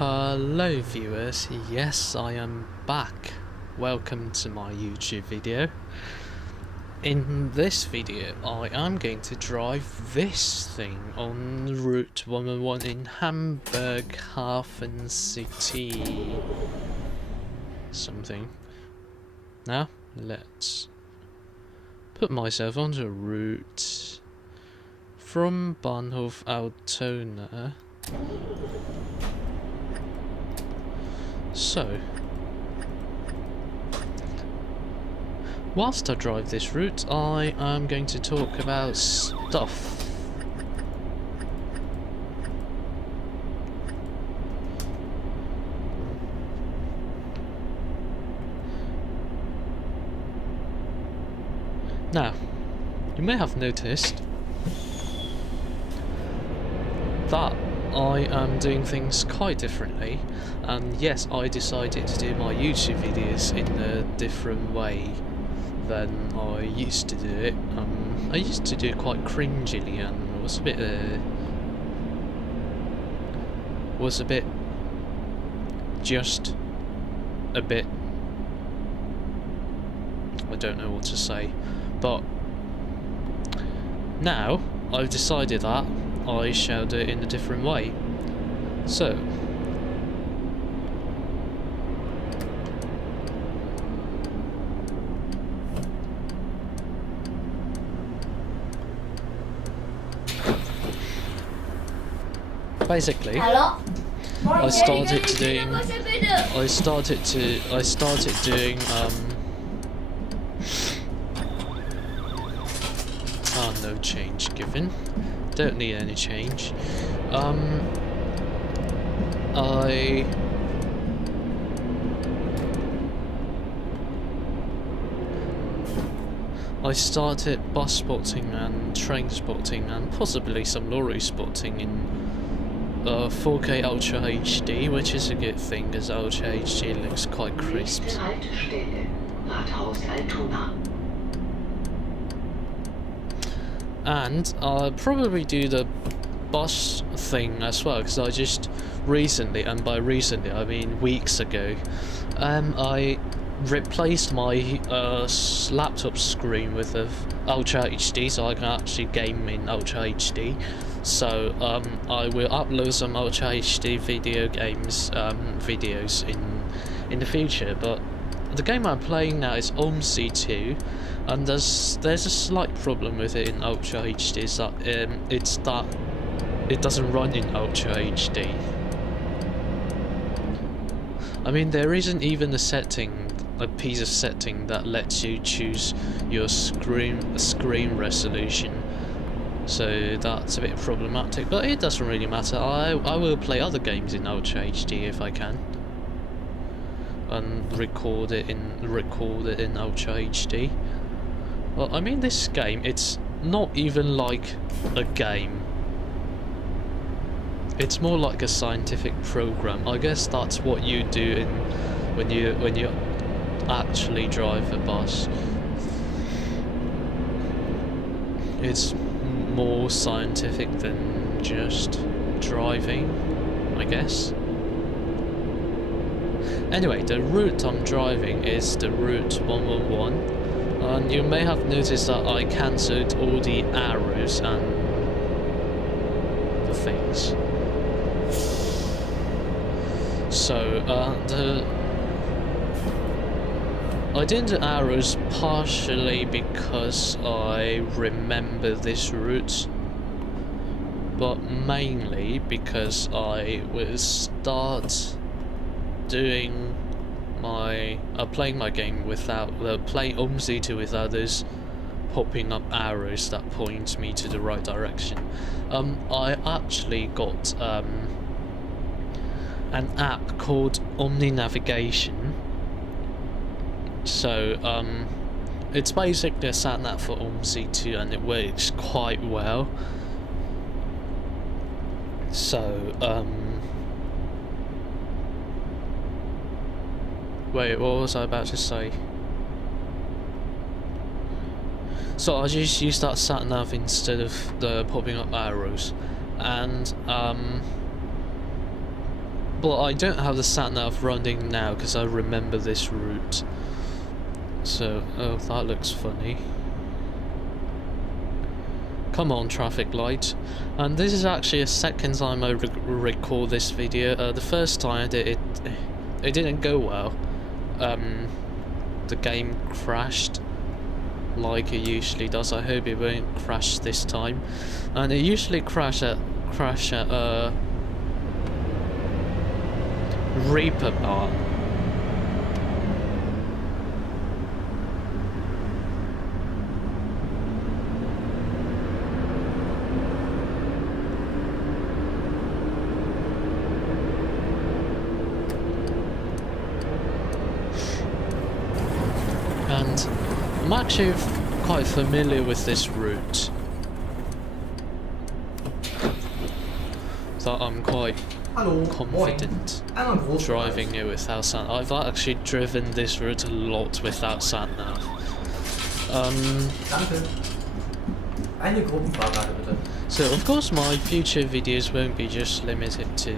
Hello viewers, yes I am back. Welcome to my YouTube video. In this video I am going to drive this thing on Route 111 in Hamburg, HafenCity something. Now let's put myself onto a route from Bahnhof Altona. So, whilst I drive this route, I am going to talk about stuff. Now, you may have noticed that I am doing things quite differently, and yes, I decided to do my YouTube videos in a different way than I used to do it. I used to do it quite cringily and was a bit just a bit, I don't know what to say, but now I've decided that I shall do it in a different way. So, basically, I started doing no change given. Don't need any change. I started bus spotting and train spotting and possibly some lorry spotting in 4K Ultra HD, which is a good thing because Ultra HD looks quite crisp. And I'll probably do the bus thing as well, because I just recently, and by recently I mean weeks ago, I replaced my laptop screen with a Ultra HD so I can actually game in Ultra HD. So I will upload some Ultra HD video games videos in the future, but the game I'm playing now is OMSI 2, and there's a slight problem with it in Ultra HD, is that it doesn't run in Ultra HD. I mean, there isn't even a piece of setting that lets you choose your screen resolution, so that's a bit problematic, but it doesn't really matter. I will play other games in Ultra HD if I can, and record it in Ultra HD. Well, I mean, this game, it's not even like a game. It's more like a scientific program. I guess that's what you do when you actually drive a bus. It's more scientific than just driving, I guess. Anyway, the route I'm driving is the Route 111, and you may have noticed that I cancelled all the arrows and the things. So, I did the arrows partially because I remember this route, but mainly because I will start doing playing my game without playing OMSI 2 without those popping up arrows that point me to the right direction. I actually got an app called Omni Navigation. So it's basically a sat nav for OMSI 2, and it works quite well. So wait, what was I about to say? So I just use that sat nav instead of the popping up arrows, and But I don't have the sat-nav running now because I remember this route. So, oh, that looks funny. Come on, traffic light. And this is actually a second time I record this video. The first time I did it, it didn't go well. The game crashed like it usually does. I hope it won't crash this time. And it usually crash at Reaper Bar. And I'm actually quite familiar with this route. So I'm quite confident driving it without sat. I've actually driven this route a lot without sat nav. So of course my future videos won't be just limited to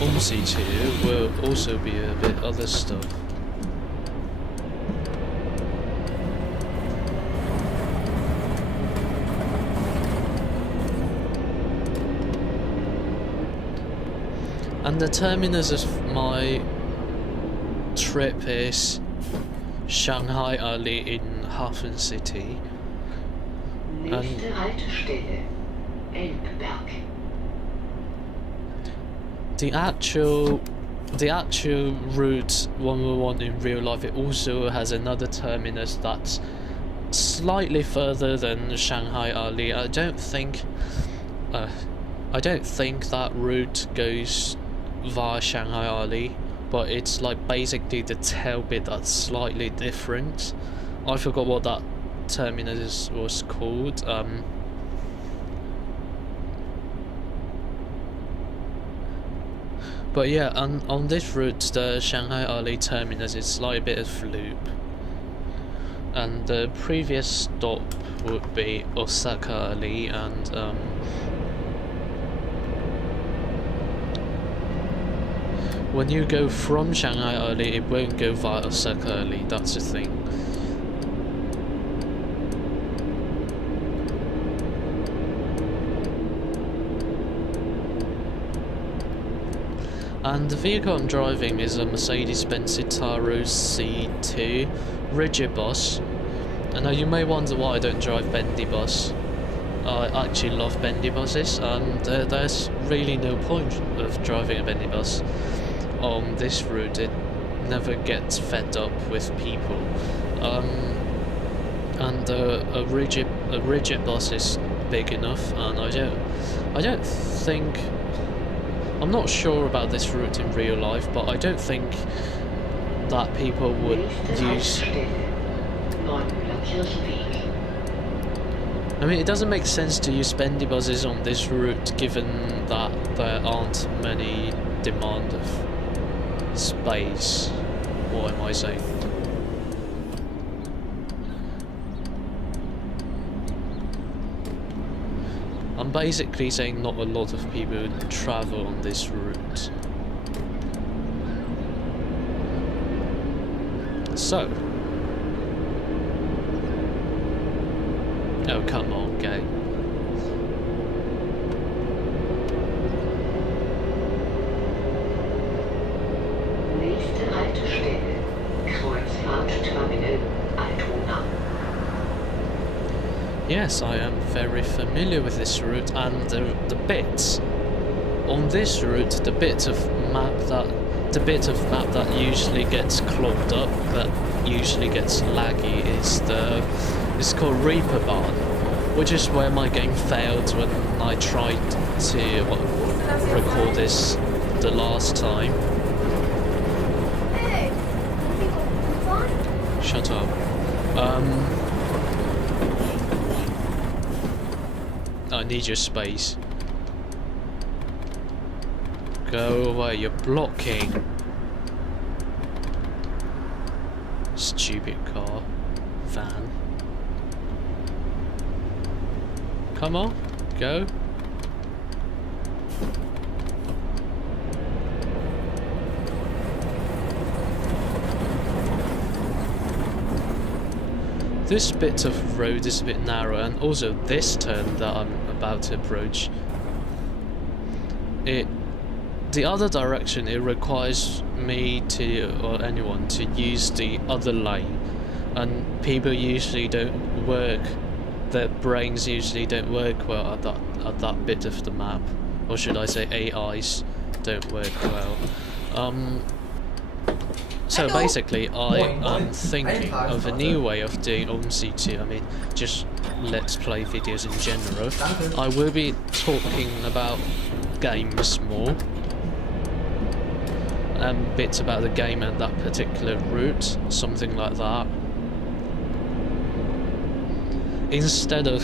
OMSI 2, will also be a bit other stuff. And the terminus of my trip is Shanghaiallee in HafenCity. Nächste Haltestelle, Elbberg. The actual route 111 in real life, it also has another terminus that's slightly further than Shanghaiallee. I don't think that route goes via Shanghaiallee, but it's like basically the tail bit that's slightly different. I forgot what that terminus was called. But yeah, on this route, the Shanghaiallee terminus is like a bit of loop, and the previous stop would be Osaka-allee, and when you go from Shanghaiallee, it won't go via Osaka-allee, that's the thing. And the vehicle I'm driving is a Mercedes-Benz Citaro C2 rigid bus. And now you may wonder why I don't drive bendy bus. I actually love bendy buses, and there's really no point of driving a bendy bus on this route. It never gets fed up with people. And a rigid bus is big enough, and I don't think. I'm not sure about this route in real life, but I don't think that people would use. I mean, it doesn't make sense to use bendy buses on this route, given that there aren't many demand of space. What am I saying? I'm basically saying not a lot of people travel on this route. So. Oh, come on, game. Nächste Haltestelle, Kreuzfahrtterminal, Altona. Yes, I am very familiar with this route, and the bits on this route, the bit of map that usually gets clogged up, that usually gets laggy, is called Reaper Bahn, which is where my game failed when I tried to record this the last time. Shut up. I need your space. Go away, you're blocking. Stupid car. Van. Come on, go. this bit of road is a bit narrow, and also this turn that I'm about to approach, the other direction, it requires me to, or anyone, to use the other lane, and people usually don't work, their brains usually don't work well at that bit of the map, or should I say AIs don't work well. So basically, I am thinking of a new way of doing OMSI 2. I mean, just let's play videos in general. I will be talking about games more, bits about the game and that particular route, something like that. Instead of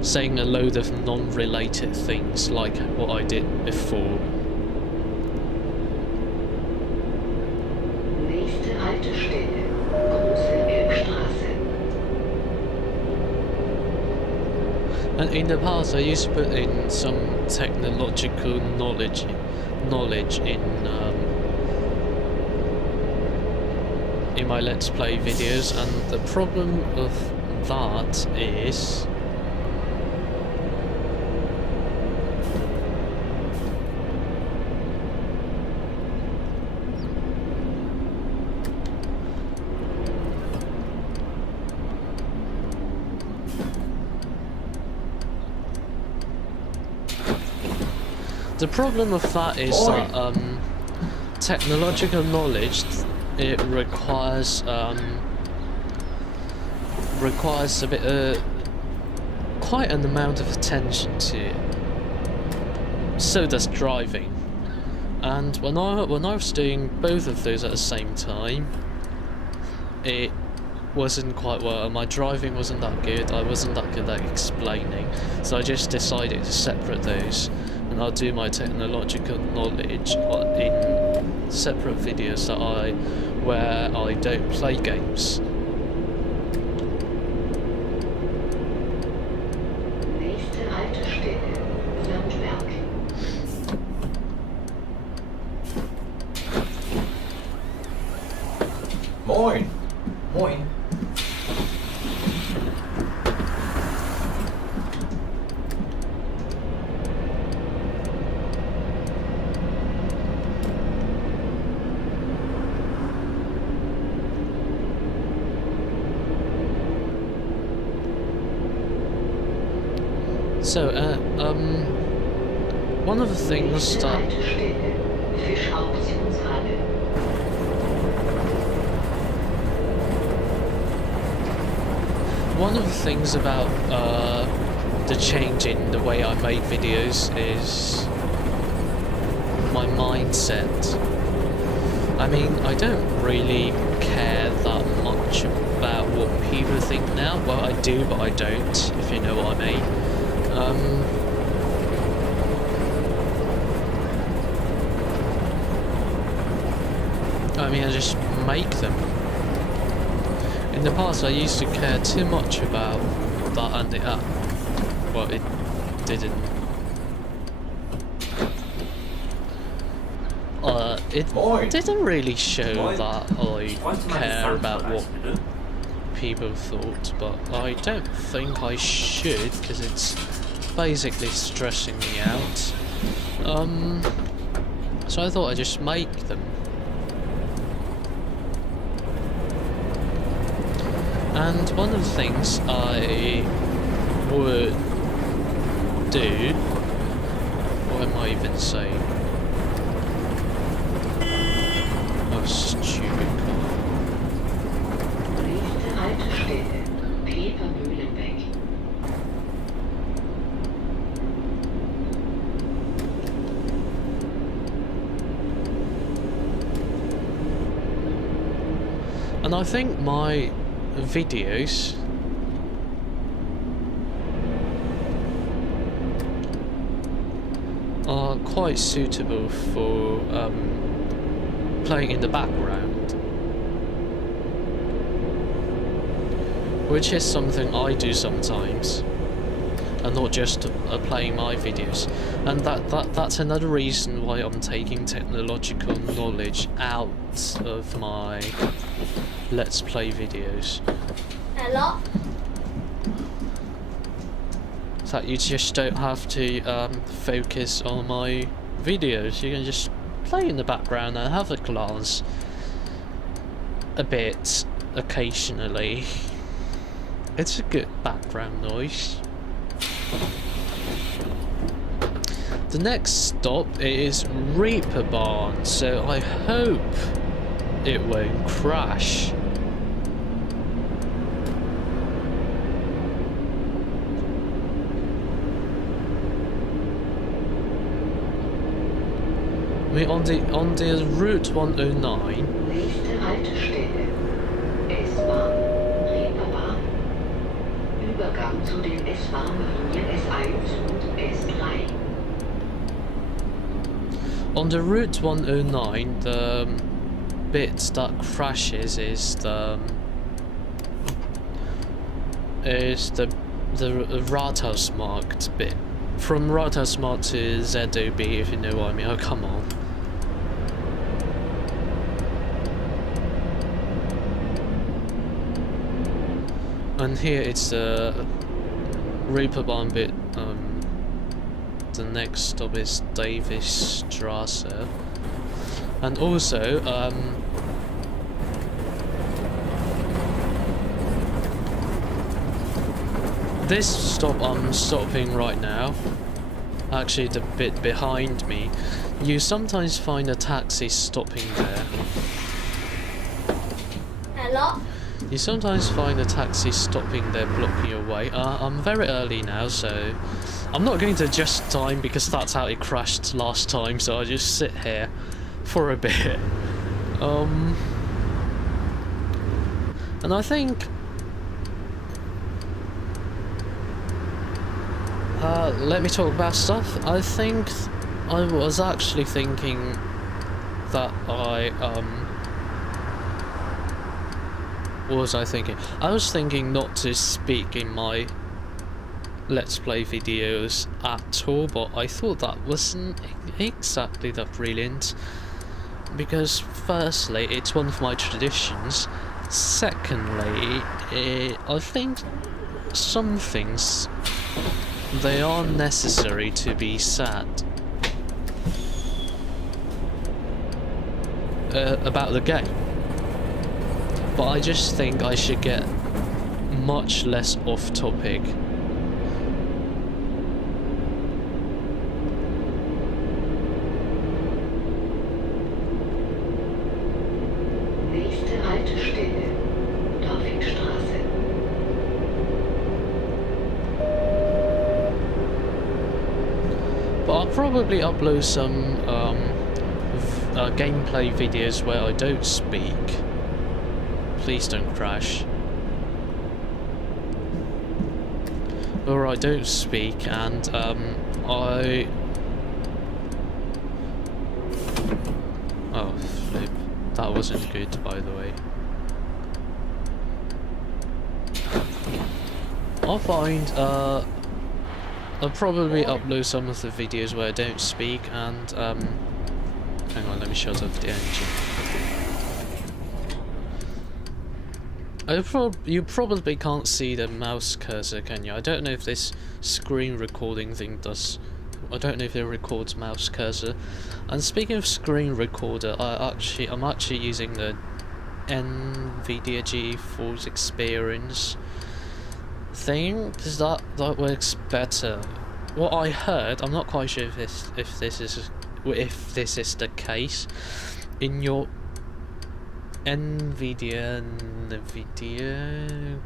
saying a load of non-related things like what I did before. And in the past, I used to put in some technological knowledge in my Let's Play videos, and the problem of that is that technological knowledge, it requires a bit quite an amount of attention to it. So does driving. And when I was doing both of those at the same time, it wasn't quite well. My driving wasn't that good. I wasn't that good at explaining. So I just decided to separate those, and I'll do my technological knowledge in separate videos where I don't play games. Moin! Moin! So, one of the things that about the change in the way I make videos is my mindset. I mean, I don't really care that much about what people think now. Well, I do, but I don't, if you know what I mean. I just make them. In the past, I used to care too much about that and the app. Well, it didn't. It didn't really show that I care about what people thought, but I don't think I should, because it's basically stressing me out. So I thought I'd just make them. And one of the things I would do, what am I even saying? Oh, stupid car. Nächste Haltestelle, Pepermühlenbeck. And I think my videos are quite suitable for playing in the background, which is something I do sometimes, and not just playing my videos. And that's another reason why I'm taking technological knowledge out of my Let's Play videos. Hello? That you just don't have to focus on my videos. You can just play in the background and have a glance a bit occasionally. It's a good background noise. The next stop is Reeperbahn, so I hope it won't crash. We're on the Route 109. Nächste Haltestelle. S-Bahn. Reeperbahn. Übergang zu den S-Bahn-Linien S1 und S3. On the Route 109, the bit that crashes is the Rathausmarkt bit. From Rathausmarkt to ZOB, if you know what I mean. Oh, come on. And here it's the Reeperbahn bit. The next stop is Davisstrasse. And also, this stop I'm stopping right now, actually the bit behind me, you sometimes find a taxi stopping there. Hello? You sometimes find a taxi stopping there blocking your way. I'm very early now, so I'm not going to adjust time because that's how it crashed last time, so I'll just sit here for a bit. And I think let me talk about stuff. I think I was actually thinking that what was I thinking? I was thinking not to speak in my Let's Play videos at all, but I thought that wasn't exactly that brilliant. Because firstly, it's one of my traditions. Secondly, I think some things, they are necessary to be said about the game. But I just think I should get much less off topic. Nächste Haltestelle. Dorfingstraße. But I'll probably upload some gameplay videos where I don't speak. Please don't crash. Or I don't speak and I... Oh, flip. That wasn't good, by the way. I'll find... I'll probably upload some of the videos where I don't speak and... hang on, let me shut off the engine. You probably can't see the mouse cursor, can you? I don't know if this screen recording thing does. I don't know if it records mouse cursor. And speaking of screen recorder, I'm actually using the NVIDIA GeForce Experience thing, because that works better. What I heard, I'm not quite sure if this is the case in your NVIDIA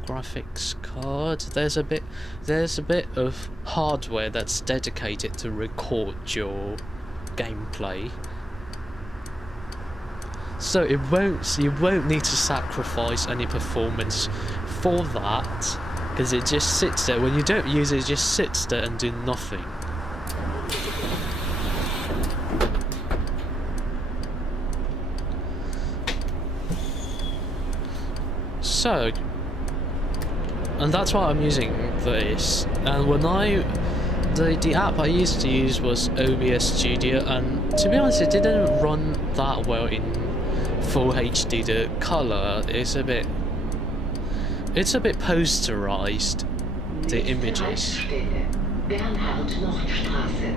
graphics card. There's a bit of hardware that's dedicated to record your gameplay, so you won't need to sacrifice any performance for that, because it just sits there. When you don't use it, it just sits there and do nothing. So, and that's why I'm using this. And when the app I used to use was OBS Studio, and to be honest, it didn't run that well in full HD. The color is a bit It's a bit posterized, the Nächste images. Haltestelle, Bernhard-Nocht-Straße.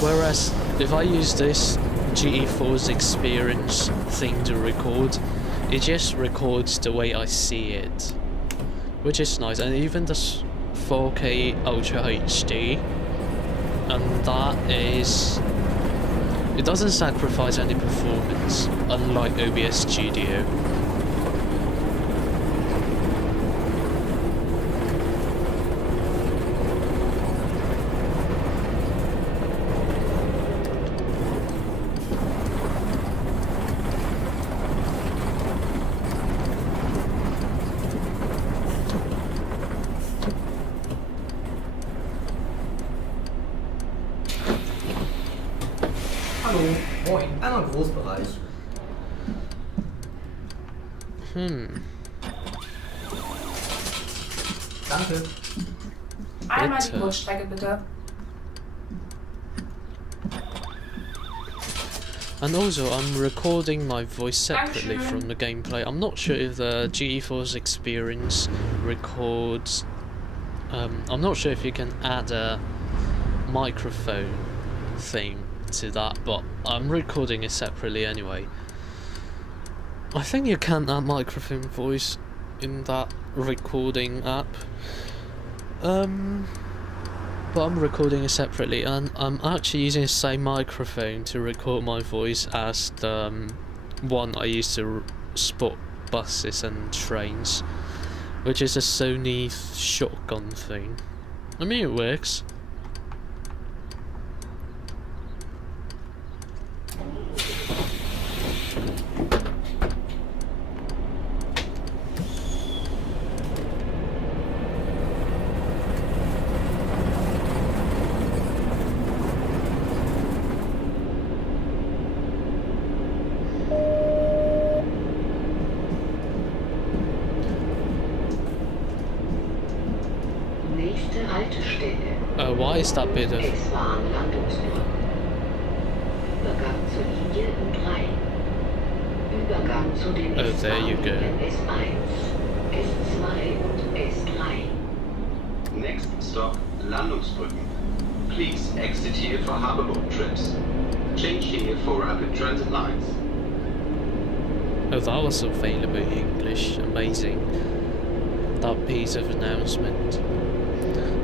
Whereas if I use this GeForce Experience thing to record, it just records the way I see it, which is nice. And even the 4K Ultra HD, and that is, it doesn't sacrifice any performance, unlike OBS Studio. Hallo, moin, einmal Großbereich. Danke. Einmal die Bitte. Kurzstrecke bitte. And also, I'm recording my voice separately Dankeschön. from the gameplay. I'm not sure if the GeForce Experience records. I'm not sure if you can add a microphone thing to that, but I'm recording it separately anyway. I think you can add microphone voice in that recording app. But I'm recording it separately, and I'm actually using the same microphone to record my voice as the one I use to spot buses and trains, which is a Sony shotgun thing. I mean, it works. Nächste Haltestelle, Why is that bit of... S-Bahn Landungsbrücken. Übergang zur Linie U3. Übergang zu den Oh, there you go. S-Bahn-Linien S1, S2 und S3. Next stop, Landungsbrücken. Please exit here for Hamburg trips. Change here for rapid transit lines. Oh, that was available in English. Amazing. That piece of announcement.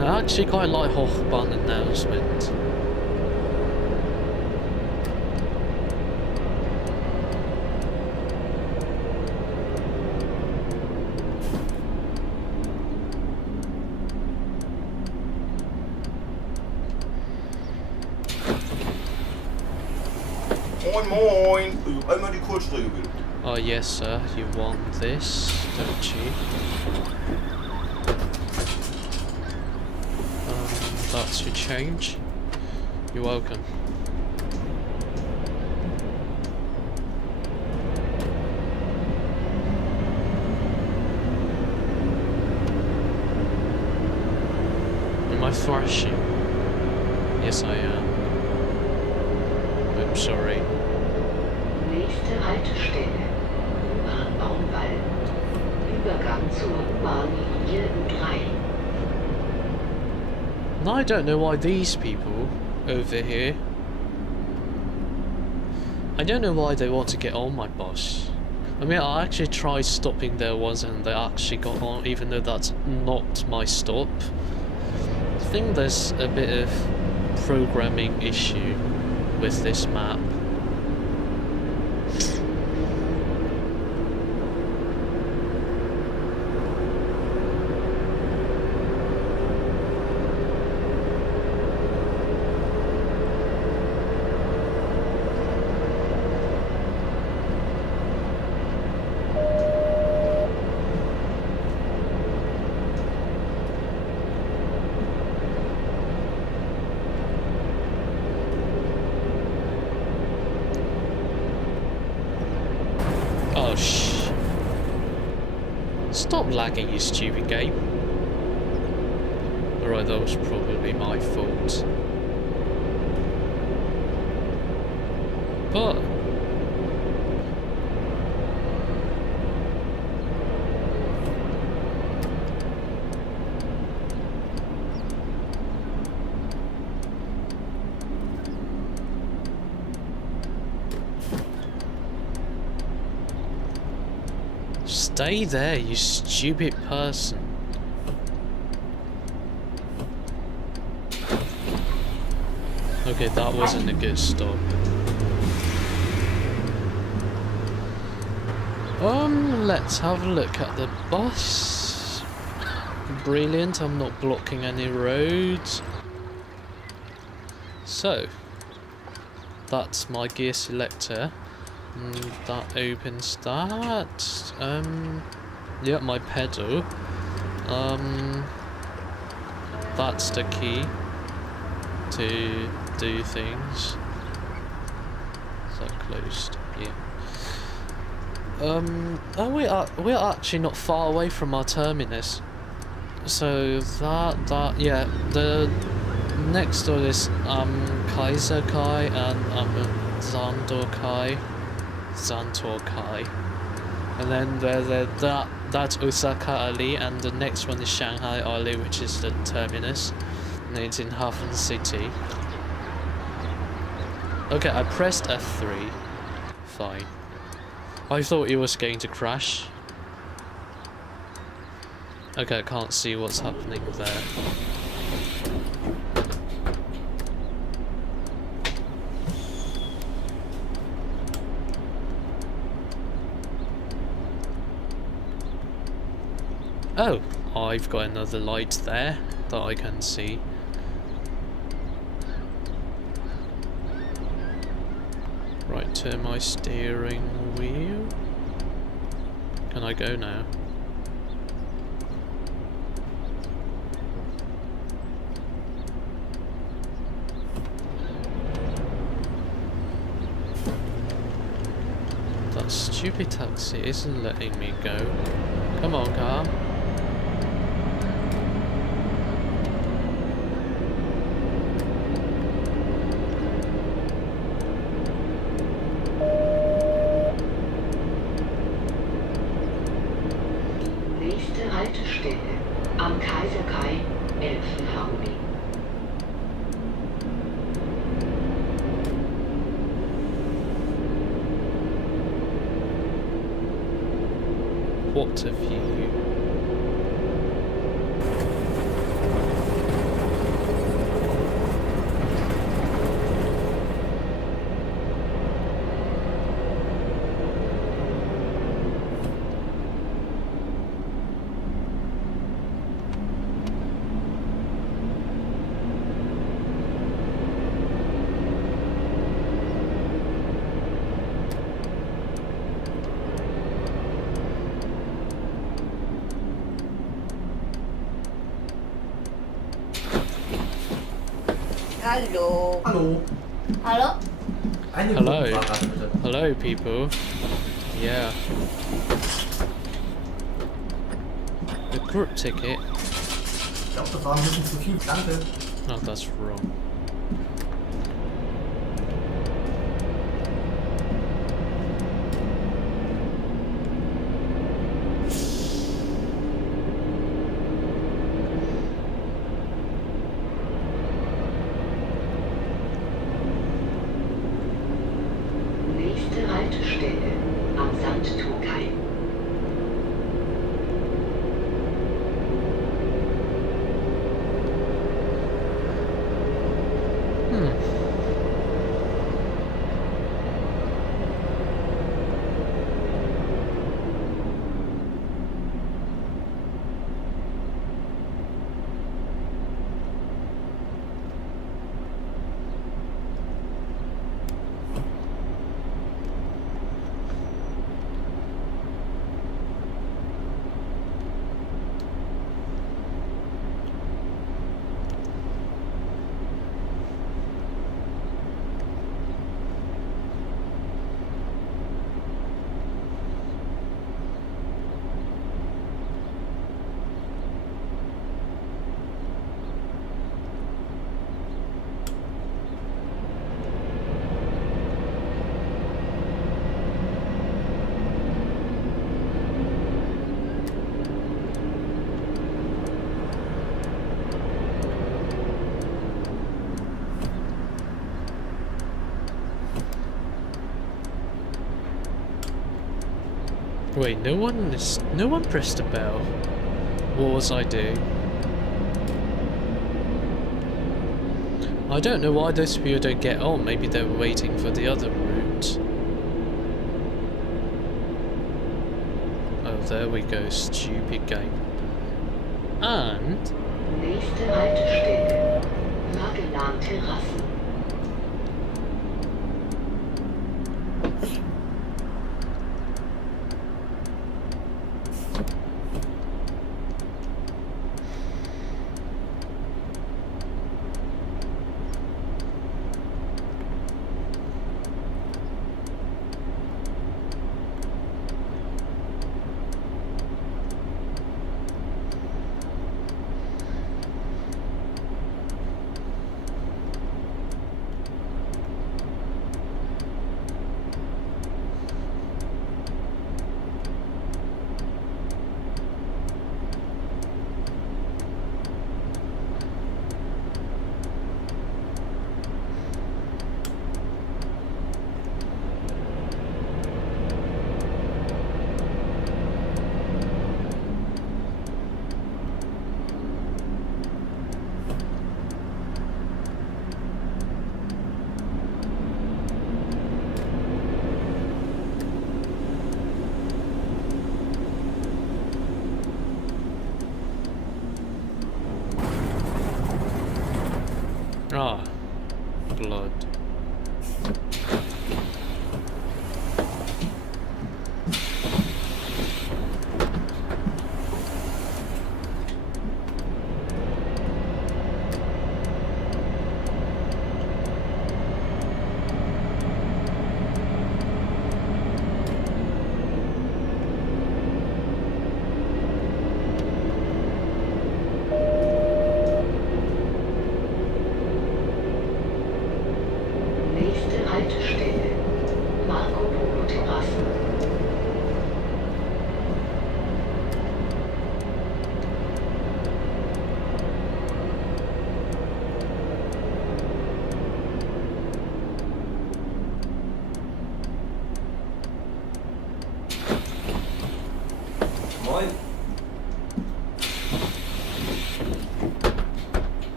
I actually quite like Hochbahn announcement. Moin moin! Einmal die Kurzstrecke bitte. Oh yes sir, you want this, don't you? That's your change. You're welcome. Am I thrashing? Yes I am. I'm sorry. Nächste Haltestelle, U-Bahn Baumwall. Übergang zur U-Bahn-Linie U3. Now I don't know why these people over here, I don't know why they want to get on my bus. I mean, I actually tried stopping there once and they actually got on, even though that's not my stop. I think there's a bit of programming issue with this map. Oh stop lagging, you stupid game. Alright, that was probably my fault. But Stay there, you stupid person. Okay, that wasn't a good stop. Let's have a look at the bus. Brilliant, I'm not blocking any roads. So, that's my gear selector. That opens that. Yeah, my pedal. That's the key to do things. Is that closed? Yeah. Oh, we're actually not far away from our terminus. So yeah, the next door is Kaiserkai and Zantorkai, and then that's Osaka-Allee, and the next one is Shanghaiallee, which is the terminus, and it's in HafenCity. Okay, I pressed F3. Fine. I thought it was going to crash. Okay, I can't see what's happening there. Oh, I've got another light there that I can see. Right to my steering wheel. Can I go now? That stupid taxi isn't letting me go. Come on, car. Nächste Haltestelle am Kaiserkai 11 What a view. Hallo. Hallo. Hallo? Eine Hello. Gruppenfahrrad bitte. Hello, people. Yeah. A group ticket? Ich glaube, das war ein bisschen zu viel. Danke. Oh, that's wrong. Nächste Haltestelle am Sandturkai. Wait, no one pressed the bell. What was I doing? I don't know why those people don't get on. Maybe they were waiting for the other route. Oh, there we go. Stupid game. And Nächste Haltestelle. Magellan Terrassen. ah, blood. Nächste Haltestelle. Marco Polo Terrassen. Moin.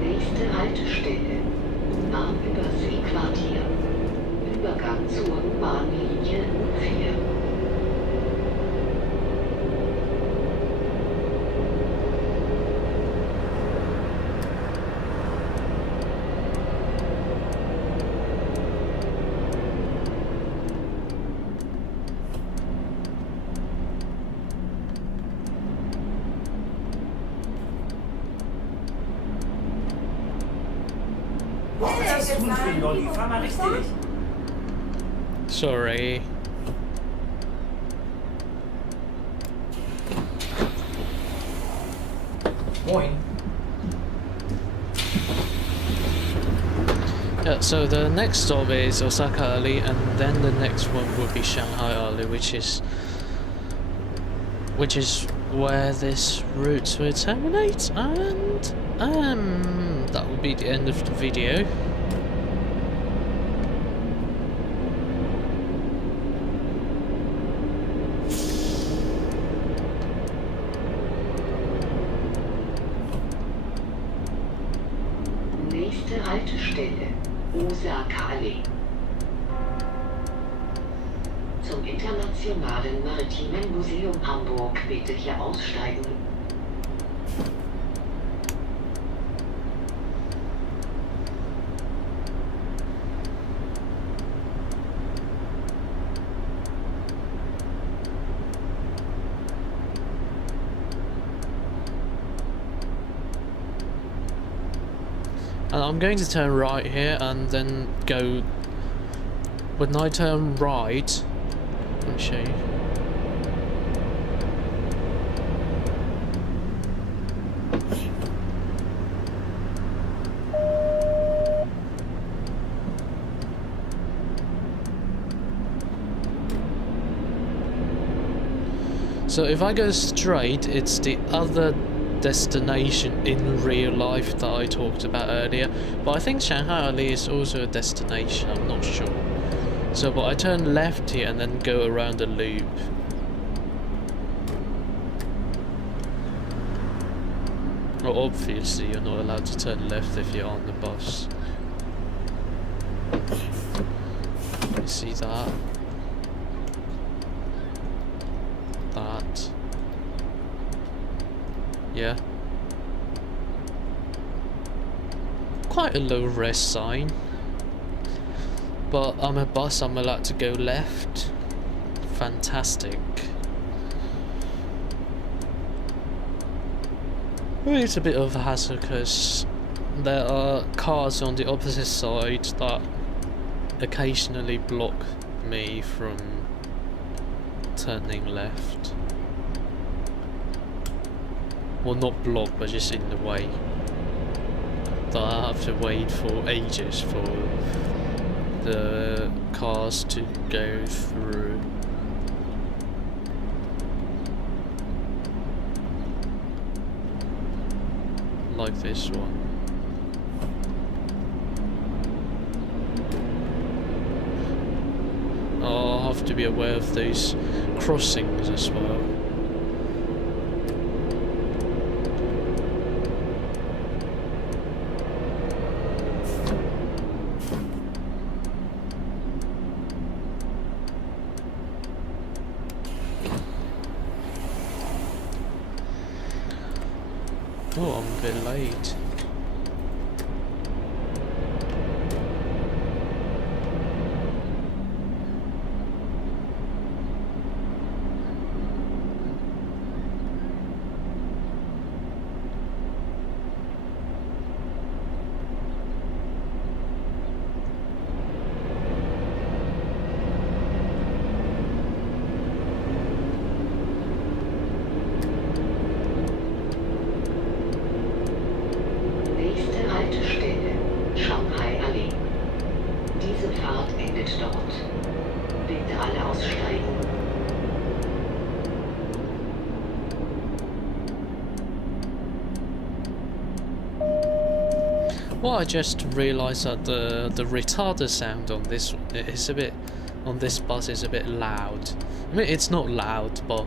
Nächste Haltestelle. Bahnüberseequartier. Übergang zur Bahnlinie 4. Was ist das tun für ein Lolli? Fahr mal richtig. Sorry. Moin. Yeah, so the next stop is Osaka-Allee, and then the next one will be Shanghaiallee, which is where this route will terminate, and that will be the end of the video. Nächste Haltestelle. Osaka-Allee. Zum Internationalen Maritimen Museum Hamburg bitte hier aussteigen. And I'm going to turn right here and then go when I turn right, let me show you. So if I go straight, it's the other destination in real life that I talked about earlier. But I think Shanghaiallee is also a destination, I'm not sure. So, but I turn left here and then go around a loop. Well, obviously you're not allowed to turn left if you're on the bus. You see that? That. Yeah. Quite a low res sign. But I'm a bus, I'm allowed to go left. Fantastic. Well, it's a bit of a hassle because there are cars on the opposite side that occasionally block me from turning left. Well, not block, but just in the way. That I have to wait for ages for the cars to go through. Like this one. I'll have to be aware of those crossings as well. Oh, I'm a bit late. Nächste Haltestelle, Shanghaiallee. Diese Fahrt endet dort. Bitte alle aussteigen. Well, I just realised that the retarder sound on this is a bit on this bus is a bit loud. I mean, it's not loud, but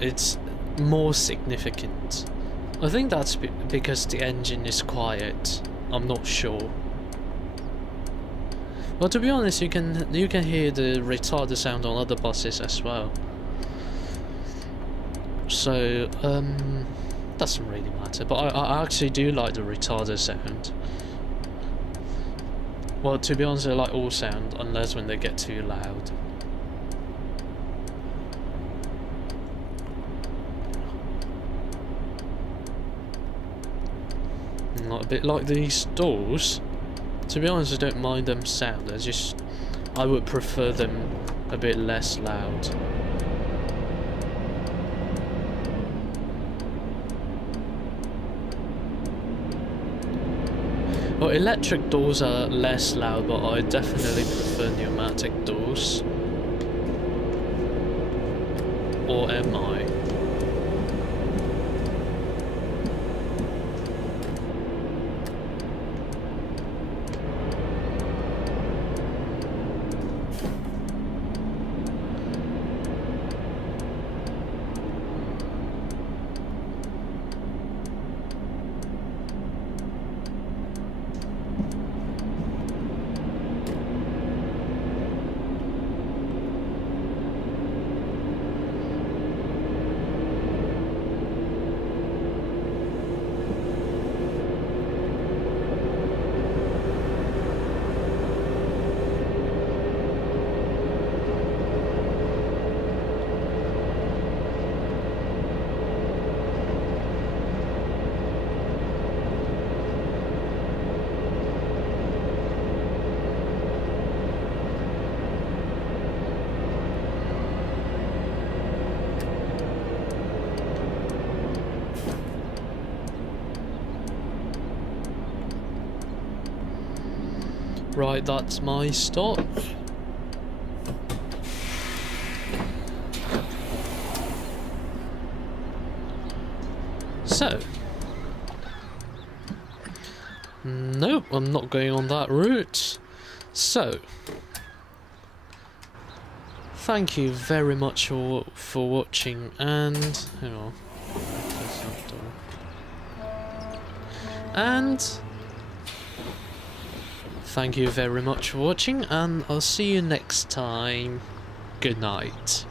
it's more significant. I think that's because the engine is quiet. I'm not sure. Well, to be honest, you can hear the retarder sound on other buses as well. So doesn't really matter. But I actually do like the retarder sound. Well, to be honest, I like all sound, unless when they get too loud. Not a bit like these doors. To be honest, I don't mind them sound. I would prefer them a bit less loud. Well, electric doors are less loud, but I definitely prefer pneumatic doors. Or am I? Right, that's my stop. So, nope, I'm not going on that route. So, thank you very much for watching, and hang on, and thank you very much for watching, and I'll see you next time. Good night.